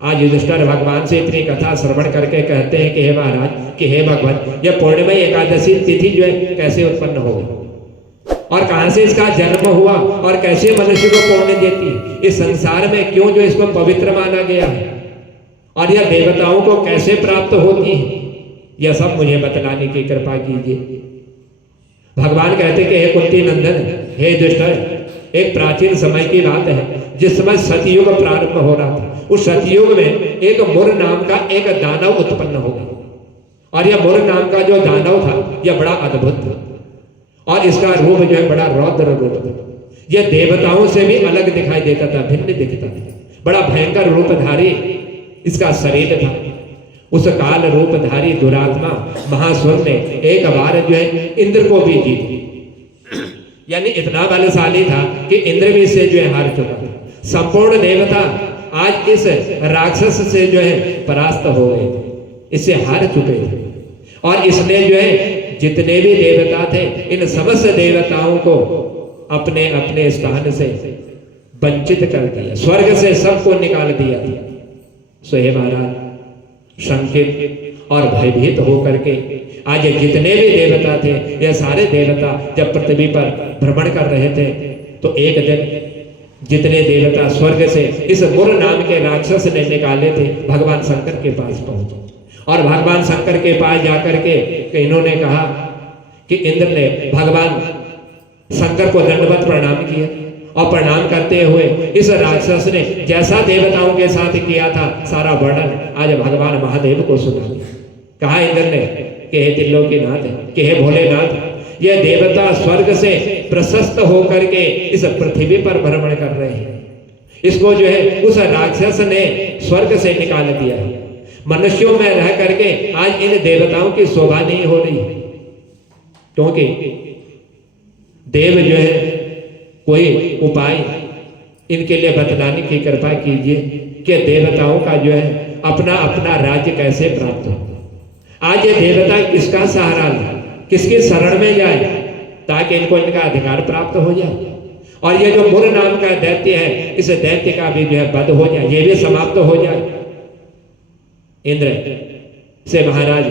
आज युधिष्ठिर भगवान से इतनी कथा श्रवण करके कहते हैं कि हे महाराज, कि हे भगवान, यह पूर्णिमा एकादशी तिथि जो है कैसे उत्पन्न हो गई और कहां से इसका जन्म हुआ और कैसे मनुष्य को पुण्य देती है, इस संसार में क्यों जो इसको पवित्र माना गया है और यह देवताओं को कैसे प्राप्त होती है, यह सब मुझे बतलाने की कृपा कीजिए। भगवान कहते कि हे कुंती नंदन, हे युधिष्ठिर, एक प्राचीन समय की बात है जिस समय सतयुग प्रारंभ हो रहा था। उस सतयुग में एक मुर नाम का एक दानव उत्पन्न हो गया और यह मुर नाम का जो दानव था यह बड़ा अद्भुत था और इसका रूप जो है बड़ा रौद्र रूप था। यह देवताओं से भी अलग दिखाई देता था, भिन्न दिखता था, बड़ा भयंकर रूपधारी इसका शरीर था। उस काल रूपधारी दुरात्मा महासुर ने एक बार जो है इंद्र को भी जीत लिया, यानी इतना बलशाली था कि इंद्र भी इससे जो है हार चुका था। संपूर्ण देवता आज इस राक्षस से जो है परास्त हो गए थे, इससे हार चुके थे और इसने जो है जितने भी देवता थे इन समस्त देवताओं को अपने अपने स्थान से वंचित कर दिया, स्वर्ग से सबको निकाल दिया था। सो हे महाराज, शंकित और भयभीत होकर के आज जितने भी देवता थे, यह सारे देवता जब पृथ्वी पर भ्रमण कर रहे थे तो एक दिन जितने देवता स्वर्ग से इस मुर नाम के राक्षस ने निकाले थे भगवान शंकर के पास पहुंचे और भगवान शंकर के पास जाकर के इन्होंने कहा कि इंद्र ने भगवान शंकर को दंडवत प्रणाम किया और प्रणाम करते हुए इस राक्षस ने जैसा देवताओं के साथ किया था सारा वर्णन आज भगवान महादेव को सुना दिया। कहा इंद्र ने कि हे त्रिलोकीनाथ, कि हे भोलेनाथ, यह देवता स्वर्ग से प्रशस्त होकर के इस पृथ्वी पर भ्रमण कर रहे हैं। इसको जो है उस राक्षस ने स्वर्ग से निकाल दिया है। मनुष्यों में रह करके आज इन देवताओं की शोभा नहीं हो रही, क्योंकि देव जो है कोई उपाय इनके लिए बतलाने की कृपा कीजिए कि देवताओं का जो है अपना अपना राज्य कैसे प्राप्त हो। आज ये देवता किसका सहारा ले, किसके शरण में जाए ताकि इनको इनका अधिकार प्राप्त हो जाए और ये जो मुर नाम का दैत्य है इस दैत्य का भी जो है वध हो जाए, ये भी समाप्त हो जाए। इंद्र से महाराज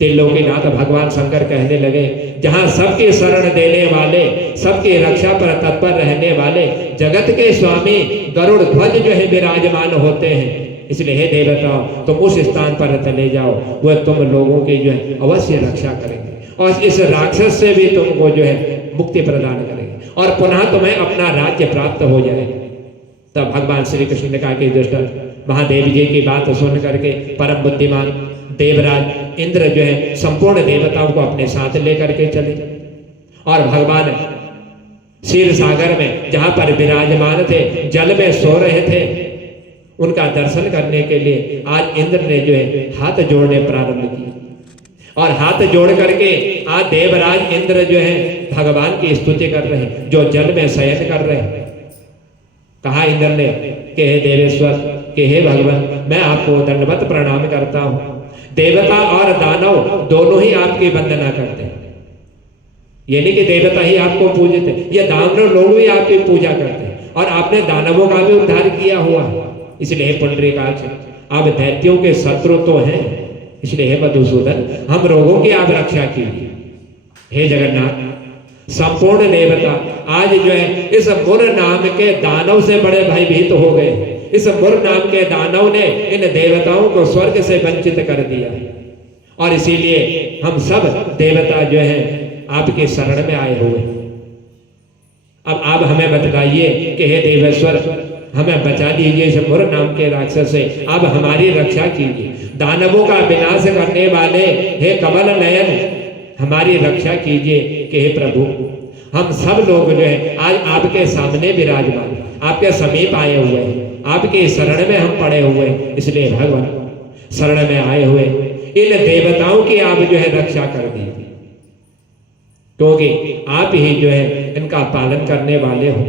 त्रिलोकीनाथ भगवान शंकर कहने लगे, जहां सबके शरण देने वाले, सबकी रक्षा पर तत्पर रहने वाले जगत के स्वामी गरुड़ ध्वज जो है विराजमान होते हैं, इसलिए हे देवताओं तुम उस स्थान पर चले जाओ, वह तुम लोगों की जो है अवश्य रक्षा करेंगे और इस राक्षस से भी तुमको जो है मुक्ति प्रदान करेंगे और पुनः तुम्हें अपना राज्य प्राप्त हो जाए। तब भगवान श्री कृष्ण ने कहा कि दुष्ट महादेव जी की बात सुन करके परम बुद्धिमान देवराज इंद्र जो है संपूर्ण देवताओं को अपने साथ लेकर के चले और भगवान क्षीर सागर में जहां पर विराजमान थे, जल में सो रहे थे, उनका दर्शन करने के लिए आज इंद्र ने जो है हाथ जोड़ने प्रारंभ किए और हाथ जोड़ करके आज देवराज इंद्र जो है भगवान की स्तुति कर रहे हैं, जो जल में शयन कर रहे हैं। कहा इंद्र ने कि हे देवेश्वर, कि हे भगवान, मैं आपको दंडवत प्रणाम करता हूं। देवता और दानव दोनों ही आपकी वंदना करते हैं, ये नहीं कि देवता ही आपको पूजते हैं, ये दानव लोग भी आपकी पूजा करते हैं और आपने दानवों का भी उद्धार किया हुआ है। इसलिए पुंडरीकाक्ष, आप दैत्यों के शत्रु तो हैं, इसलिए हे मधुसूदन हम लोगों की आप रक्षा कीजिए। हे जगन्नाथ, संपूर्ण देवता आज जो है इस मुर नाम के दानव से बड़े भयभीत हो गए। इस मुर नाम के दानव ने इन देवताओं को स्वर्ग से वंचित कर दिया और इसीलिए हम सब देवता जो है आपके शरण में आए हुए। अब आप हमें बतलाइए कि हे देवेश्वर, हमें बचा दीजिए इस मुर नाम के राक्षस से, आप हमारी रक्षा कीजिए। दानवों का विनाश करने वाले हे कमल नयन, हमारी रक्षा कीजिए कि हे प्रभु, हम सब लोग जो है आज आपके सामने विराजमान, आपके समीप आए हुए हैं, आपके शरण में हम पड़े हुए हैं। इसलिए भगवान शरण में आए हुए इन देवताओं की आप जो है रक्षा कर दीजिए, क्योंकि आप ही जो है इनका पालन करने वाले हो,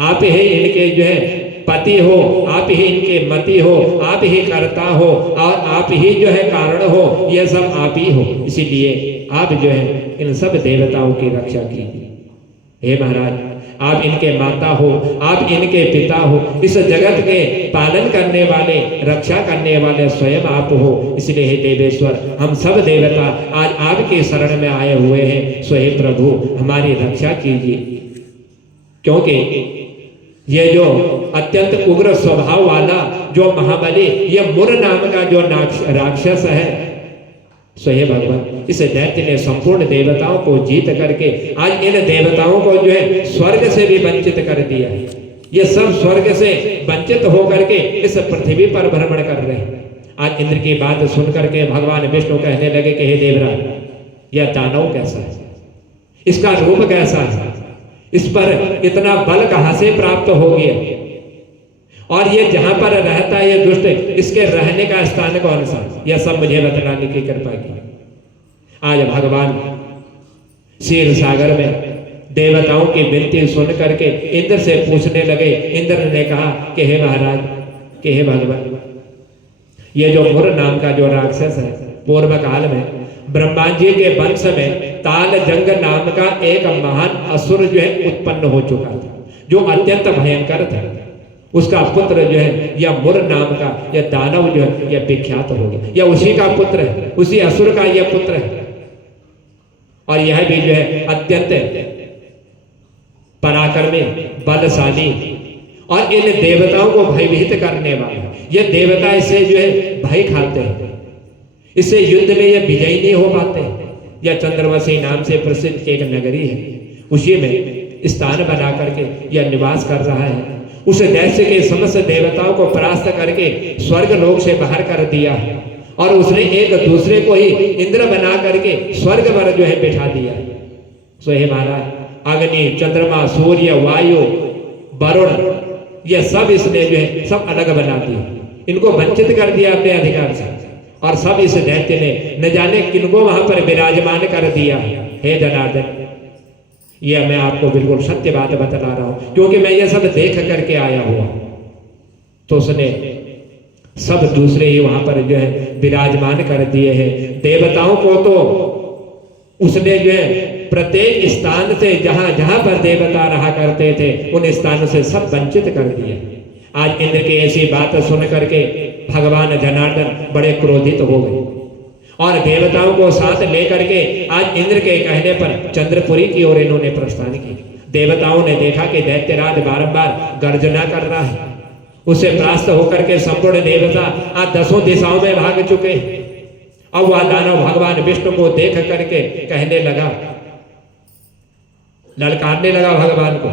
आप ही इनके जो है पति हो, आप ही इनके मति हो, आप ही कर्ता हो और आप ही जो है कारण हो, यह सब आप ही हो। इसीलिए आप जो है इन सब देवताओं की रक्षा कीजिए। हे महाराज, आप इनके माता हो, आप इनके पिता हो, इस जगत के पालन करने वाले, रक्षा करने वाले स्वयं आप हो। इसलिए हे देवेश्वर, हम सब देवता आज आपके शरण में आए हुए हैं। सो हे प्रभु, हमारी रक्षा कीजिए, क्योंकि ये जो अत्यंत उग्र स्वभाव वाला जो महाबली, ये मुर नाम का जो राक्षस है, सो हे भगवान, इस दैत्य ने संपूर्ण देवताओं को जीत करके आज इन देवताओं को जो है स्वर्ग से भी वंचित कर दिया है। ये सब स्वर्ग से वंचित होकर के इस पृथ्वी पर भ्रमण कर रहे हैं। आज इंद्र की बात सुन करके भगवान विष्णु कहने लगे कि हे देवराज, यह दानव कैसा है, इसका रूप कैसा है, इस पर इतना बल कहां से प्राप्त हो गया, और ये जहां पर रहता है ये दुष्ट, इसके रहने का स्थान कौन सा, यह सब मुझे बतलाने की कृपा की। आज भगवान क्षीर सागर में देवताओं की विनती सुन करके इंद्र से पूछने लगे। इंद्र ने कहा कि हे महाराज, कि हे भगवान, ये जो मुर नाम का जो राक्षस है, पूर्व काल में ब्रह्मा जी के वंश में ताल जंग नाम का एक महान असुर जो है उत्पन्न हो चुका था, जो अत्यंत भयंकर था। उसका पुत्र जो है यह मुर नाम का यह दानव जो है यह विख्यात हो गया। यह उसी का पुत्र है, उसी असुर का यह पुत्र है, और यह भी जो है अत्यंत पराक्रमी, बलशाली और इन देवताओं को भयभीत करने वाला। यह देवता इसे जो है भय खाते हैं, इससे युद्ध में यह विजयी नहीं हो पाते। यह चंद्रवशी नाम से प्रसिद्ध एक नगरी है, उसी में स्थान बना करके यह निवास कर रहा है। उस दैत्य के समस्त देवताओं को परास्त करके स्वर्ग लोक से बाहर कर दिया, और उसने एक दूसरे को ही इंद्र बना करके स्वर्ग पर जो है बिठा दिया। सो हे महाराज, अग्नि, चंद्रमा, सूर्य, वायु, वरुण, यह सब इसने जो है सब अलग बना दिया, इनको वंचित कर दिया अपने अधिकार से, और सब इस दैत्य ने न जाने किनको वहां पर विराजमान कर दिया। हे जनार्दन, यह मैं आपको बिल्कुल सत्य बात बता रहा हूं, क्योंकि मैं यह सब देख करके आया हुआ। तो उसने सब दूसरे ही वहां पर जो है विराजमान कर दिए हैं। देवताओं को तो उसने जो है प्रत्येक स्थान से जहां जहां पर देवता रहा करते थे उन स्थानों से सब वंचित कर दिया। आज इंद्र की ऐसी बात सुन करके भगवान जनार्दन बड़े क्रोधित हो गए, और देवताओं को साथ लेकर के आज इंद्र के कहने पर चंद्रपुरी की ओर इन्होंने प्रस्थान किया। देवताओं ने देखा कि दैत्यराज बारंबार गर्जना कर रहा है, उससे परास्त होकर के संपूर्ण देवता आज 10 दिशाओं में भाग चुके हैं। अब वह दानव भगवान विष्णु को देख करके कहने लगा, ललकारने लगा भगवान को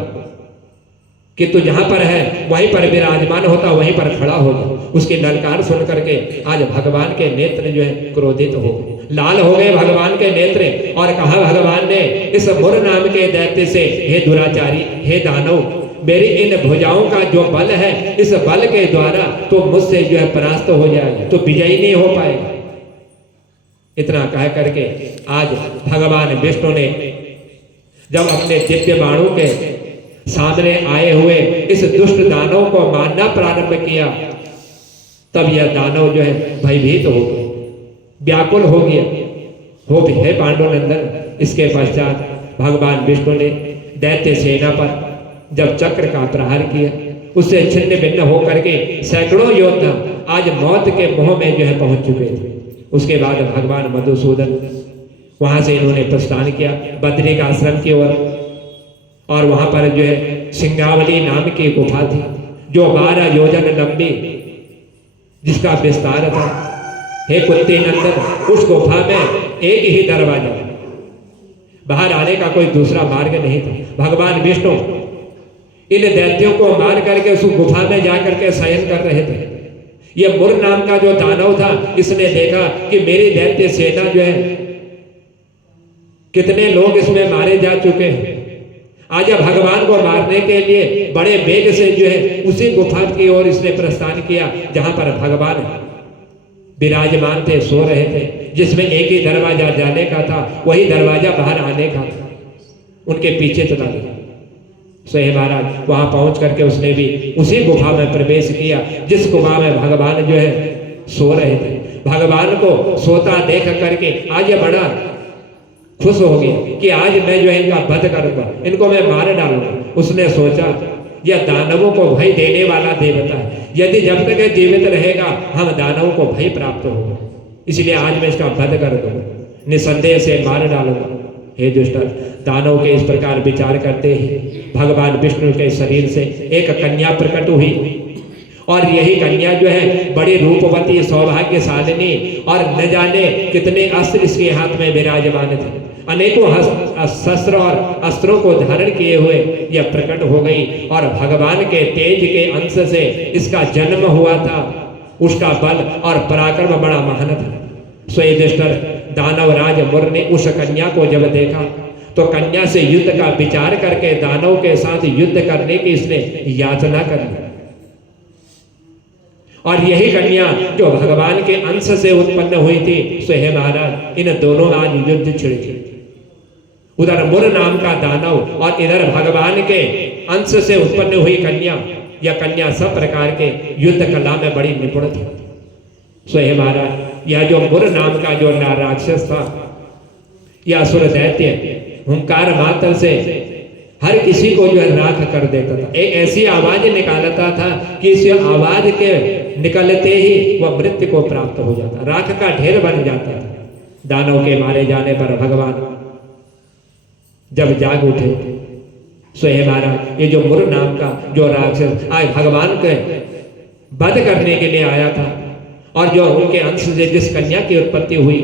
कि तू जहां पर है वहीं पर विराजमान होता, वहीं पर खड़ा हो जा। उसकी ललकार सुन करके आज भगवान के नेत्र जो है क्रोधित हो गए, लाल हो गए भगवान के नेत्र, और कहा भगवान ने इस मुर नाम के दैत्य से, हे दुराचारी, हे दानव, मेरी इन भुजाओं का जो बल है, इस बल के द्वारा तो मुझसे जो है परास्त हो जाएगा, तो विजयी नहीं हो पाएगा। इतना कह करके आज भगवान विष्णु ने जब अपने दिव्य बाणों के सामने आए हुए इस दुष्ट दानव को मारना प्रारंभ किया, तब यह दानव जो है भयभीत हो गया, व्याकुल हो गया। हो भी है पांडुनंदन। इसके पश्चात भगवान विष्णु ने दैत्य सेना पर जब चक्र का प्रहार किया, उससे छिन्न भिन्न होकर के सैकड़ों योद्धा आज मौत के मुंह में जो है पहुंच चुके थे। उसके बाद भगवान मधुसूदन वहां से इन्होंने प्रस्थान किया बद्री का आश्रम की ओर, और वहां पर जो है सिंगावली नाम की गुफा थी, जो 12 योजन लंबी, जिसका विस्तार था। हे कुंती नंदन, उस गुफा में एक ही दरवाजा, बाहर आने का कोई दूसरा मार्ग नहीं था। भगवान विष्णु इन दैत्यों को मार करके उस गुफा में जाकर के शयन कर रहे थे। यह मुर नाम का जो दानव था, इसने देखा कि मेरी दैत्य सेना जो है, कितने लोग इसमें मारे जा चुके हैं। आज भगवान को मारने के लिए बड़े वेग से जो है उसी गुफा की ओर इसने प्रस्थान किया जहां पर भगवान विराजमान थे, सो रहे थे, जिसमें एक ही दरवाजा जाने का था, वही दरवाजा बाहर आने का था। उनके पीछे चला गया। सो हे महाराज, वहां पहुंच करके उसने भी उसी गुफा में प्रवेश किया जिस गुफा में भगवान जो है सो रहे थे। भगवान को सोता देख करके आज ये बड़ा खुश हो गया कि आज मैं जो है इनका वध करूंगा, इनको मैं मार डालूंगा। उसने सोचा यह दानवों को भय देने वाला देवता है, यदि जब तक यह जीवित रहेगा हम दानवों को भय प्राप्त होगा, इसलिए आज मैं इसका वध कर दूंगा, निसंदेह से मार डालूंगा। हे दुष्ट, दानव के इस प्रकार विचार करते ही भगवान विष्णु के शरीर से एक कन्या प्रकट हुई, और यही कन्या जो है बड़ी रूपवती, सौभाग्यशालिनी, और न जाने कितने अस्त्र इसके हाथ में विराजमान थे। अनेकों शस्त्र और अस्त्रों को धारण किए हुए यह प्रकट हो गई, और भगवान के तेज के अंश से इसका जन्म हुआ था। उसका बल और पराक्रम बड़ा महान था। युधिष्ठिर दानव राज मुर ने उस कन्या को जब देखा तो कन्या से युद्ध का विचार करके दानव के साथ युद्ध करने की इसने याचना कर ली। और यही कन्या जो भगवान के अंश से उत्पन्न हुई थी, सो हे महाराज, इन दोनों आज युद्ध छिड़े। उधर मुर नाम का दानव और इधर भगवान के अंश से उत्पन्न हुई कन्या। यह कन्या सब प्रकार के युद्ध कला में बड़ी निपुण थी। सो हे महाराज, यह जो मुर नाम का जो राक्षस था, यह असुर दैत्य हुंकार मात्र से हर किसी को जो है राख कर देता था। एक ऐसी आवाज निकालता था कि इस आवाज के निकलते ही वह मृत्यु को प्राप्त हो जाता, राख का ढेर बन जाता था। दानव के मारे जाने पर भगवान जब जाग उठे, सो हे महाराज, ये जो मुर नाम का जो राक्षस आज भगवान के वध करने के लिए आया था, और जो उनके अंश से जिस कन्या की उत्पत्ति हुई,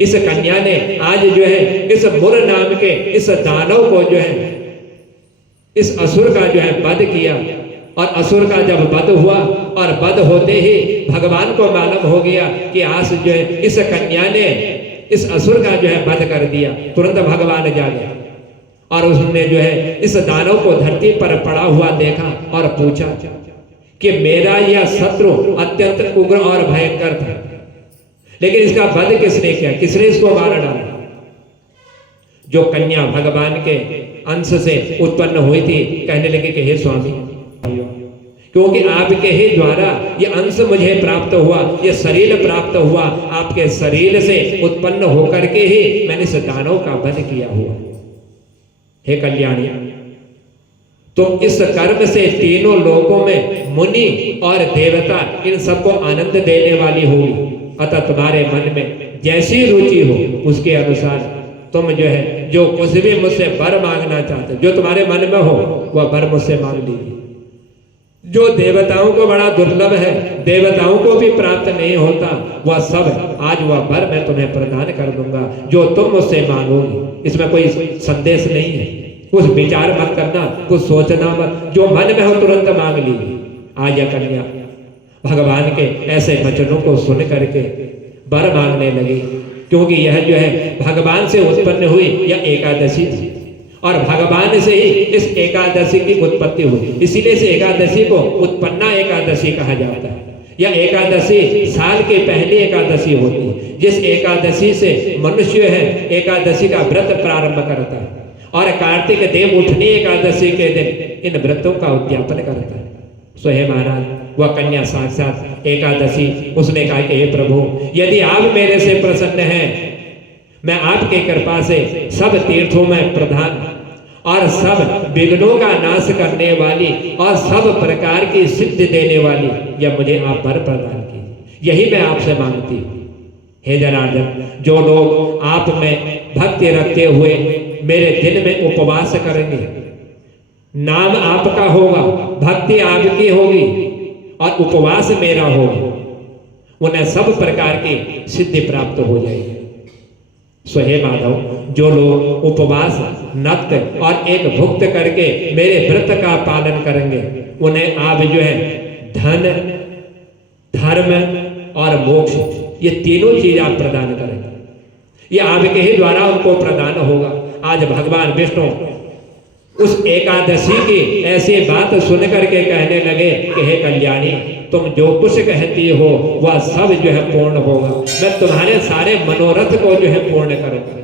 इस कन्या ने आज जो है इस मुर नाम के इस दानव को जो है इस असुर का जो है वध किया। और असुर का जब वध हुआ और वध होते ही भगवान को मालूम हो गया कि आज जो है इस कन्या ने इस असुर का जो है वध कर दिया। तुरंत भगवान जागे और उसने जो है इस दानव को धरती पर पड़ा हुआ देखा और पूछा कि मेरा यह शत्रु अत्यंत उग्र और भयंकर था, लेकिन इसका वध किसने किया, किसने इसको मार डाला? जो कन्या भगवान के अंश से उत्पन्न हुई थी, कहने लगे कि हे स्वामी, क्योंकि आपके ही द्वारा ये अंश मुझे प्राप्त हुआ, ये शरीर प्राप्त हुआ, आपके शरीर से उत्पन्न होकर के ही मैंने इस दानव का वध किया हुआ। हे कल्याणी, तुम इस कर्म से तीनों लोकों में मुनि और देवता इन सबको आनंद देने वाली होगी। अतः तुम्हारे मन में जैसी रुचि हो उसके अनुसार तुम जो है जो कुछ भी मुझसे वर मांगना चाहते, जो तुम्हारे मन में हो वह वर मुझसे मांग लीजिए। जो देवताओं को बड़ा दुर्लभ है, देवताओं को भी प्राप्त नहीं होता, वह सब आज वह वर मैं तुम्हें प्रदान कर दूंगा जो तुम मुझसे मांगोगी। इसमें कोई संदेश नहीं है, कुछ विचार मत करना, कुछ सोचना मत, जो मन में हो तुरंत मांग लीजिए। आज यह कन्या भगवान के ऐसे वचनों को सुन करके वर मांगने लगी, क्योंकि यह जो है भगवान से उत्पन्न हुई यह एकादशी थी, और भगवान से ही इस एकादशी की उत्पत्ति हुई। इसीलिए इस एकादशी को उत्पन्ना एकादशी कहा जाता है। यह एकादशी साल की पहली एकादशी होती है, जिस एकादशी से मनुष्य है एकादशी का व्रत प्रारंभ करता है, और कार्तिक देव उठनी एकादशी के दिन इन व्रतों का उद्यापन करता है। सो हे महाराज, वह कन्या साक्षात एकादशी, उसने कहा कि हे प्रभु, यदि आप मेरे से प्रसन्न हैं, मैं आपके कृपा से सब तीर्थों में प्रधान और सब विघ्नों का नाश करने वाली और सब प्रकार की सिद्धि देने वाली यह मुझे आप वर प्रदान कीजिए, यही मैं आपसे मांगती हूँ। हे जनार्दन, जो लोग आप में भक्ति रखते हुए मेरे दिन में उपवास करेंगे, नाम आपका होगा, भक्ति आपकी होगी और उपवास मेरा होगा, उन्हें सब प्रकार की सिद्धि प्राप्त हो जाएगी। सो हे माधव, जो लोग उपवास, नक्त और एक भुक्त करके मेरे व्रत का पालन करेंगे, उन्हें आप जो है धन, धर्म और मोक्ष, ये तीनों चीज आप प्रदान करेंगे। ये आपके ही द्वारा उनको प्रदान होगा। आज भगवान विष्णु उस एकादशी की ऐसी बात सुन करके कहने लगे कि हे कल्याणी, तुम जो कुछ कहती हो वह सब जो है पूर्ण होगा, मैं तुम्हारे सारे मनोरथ को जो है पूर्ण करूंगा।